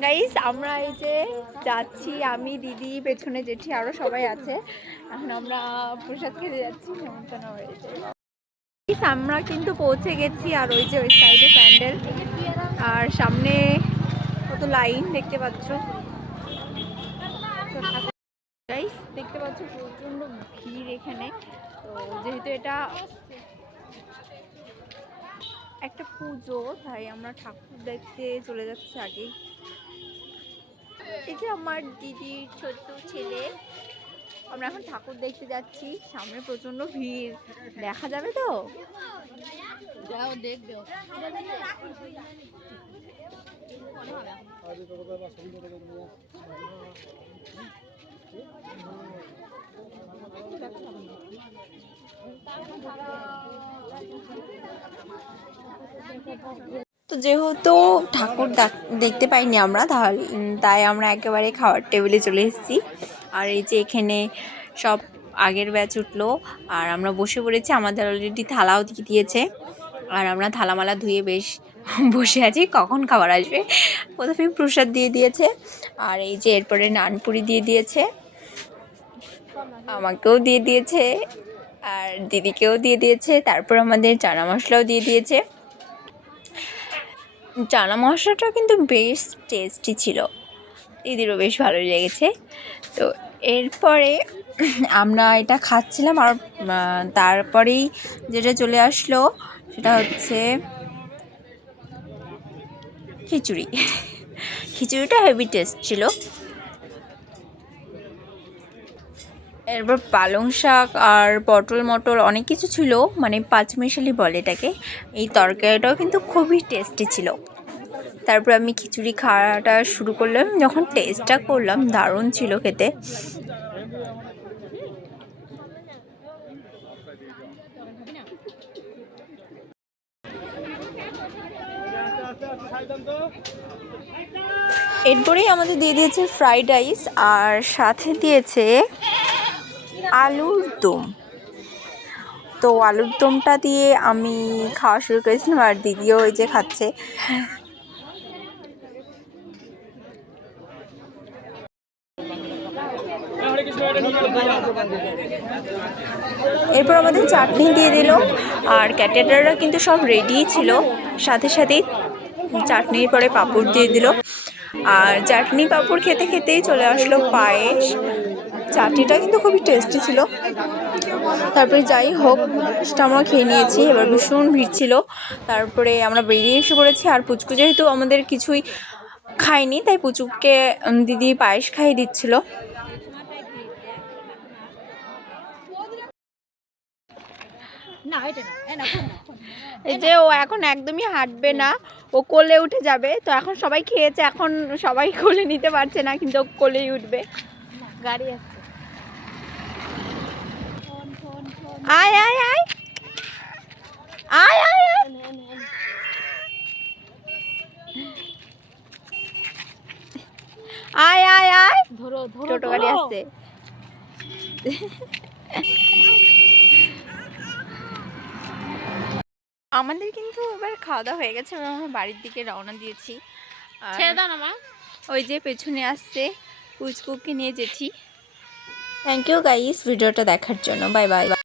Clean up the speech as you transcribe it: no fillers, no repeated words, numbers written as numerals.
Guys আমরা এই যে যাচ্ছি, আমি দিদি পেছনে জেঠি আরো সবাই আছে। এখন আমরা প্রসাদ খেতে যাচ্ছি নেমন্তন্ন হয়েছে। আমরা কিন্তু পৌঁছে গেছি, আর ওই যে ওই সাইডে প্যান্ডেল, আর সামনে কত লাইন দেখতে পাচ্ছ গাইস, দেখতে পাচ্ছ প্রচন্ড ভিড় এখানে। তো যেহেতু এটা একটা পুজো, তাই আমরা ঠাকুর দেখতে চলে যাচ্ছি আগে। এই যে আমার দিদির ছোট্ট ছেলে, আমরা এখন ঠাকুর দেখতে যাচ্ছি। সামনে প্রচন্ড ভিড়, দেখা যাবে তো? যাও দেখবে। তো যেহেতু ঠাকুর দেখতে পাইনি আমরা, তাই আমরা একেবারে খাওয়ার টেবিলে চলে এসেছি। আর এই যে এখানে সব আগের ব্যাচ উঠলো, আর আমরা বসে পড়েছি। আমাদের অলরেডি থালাও দিয়ে দিয়েছে, আর আমরা থালামালা ধুয়ে বেশ বসে আছি কখন খাবার আসবে। প্রথমে প্রসাদ দিয়ে দিয়েছে, আর এই যে এরপরে নানপুরি দিয়ে দিয়েছে, আমাকেও দিয়ে দিয়েছে, আর দিদিকেও দিয়ে দিয়েছে। তারপর আমাদের চানা মশলাও দিয়ে দিয়েছে। চানা মশলাটা কিন্তু বেশ টেস্টি ছিল, দিদিরও বেশ ভালোই লেগেছে। তো এরপরে আমরা এটা খাচ্ছিলাম, আর তারপরেই যেটা চলে আসলো সেটা হচ্ছে খিচুড়ি। খিচুড়িটা হেভি টেস্ট ছিল। এরপর পালং শাক আর পটল মটল অনেক কিছু ছিল, মানে পাঁচমিশালি বলে এটাকে। এই তরকারিটাও কিন্তু খুবই টেস্টি ছিল। তারপর আমি খিচুড়ি খাওয়াটা শুরু করলাম। যখন টেস্টটা করলাম, দারুণ ছিল খেতে। এরপরেই আমাদের দিয়ে দিয়েছে ফ্রাইড রাইস, আর সাথে দিয়েছে আলুর দম। তো আলুর দমটা দিয়ে আমি খাওয়া শুরু করেছিলাম, আর দিদিও ওই যে খাচ্ছে। এরপর আমাদের চাটনি দিয়ে দিল, আর ক্যাটারাররা কিন্তু সব রেডি ছিল। সাথে সাথেই চাটনির পরে পাঁপড় দিয়ে দিল, আর চাটনি পাঁপড় খেতে খেতেই চলে আসলো পায়েস। চাটনিটা কিন্তু খুবই টেস্টি ছিল। তারপরে যাই হোক, সেটা আমরা খেয়ে নিয়েছি। এবার ভীষণ ভিড় ছিল, তারপরে আমরা বেরিয়ে এসে পড়েছি। আর পুচকু যেহেতু আমাদের কিছুই খায়নি, তাই পুচুকে দিদি পায়েস খাইয়ে দিচ্ছিল। এই যে ও এখন একদমই হাঁটবে না, ও কোলে উঠে যাবে। তো এখন সবাই খেয়েছে, এখন সবাই কোলে নিতে পারছে না, কিন্তু ও কোলেই উঠবে। গাড়ি আসছে, আয় আয় আয় আয় আয় আয় আয় আয় আয়, ধরো ধরো, টোটো গাড়ি আসছে। আমাদের কিন্তু এবার খাওয়া দাওয়া হয়ে গেছে, আমরা বাড়ির দিকে রওনা দিয়েছি। ওই যে পেছনে আসছে পুচকুকে নিয়ে জেঠি। থ্যাংক ইউ গাইস ভিডিওটা দেখার জন্য। Bye bye.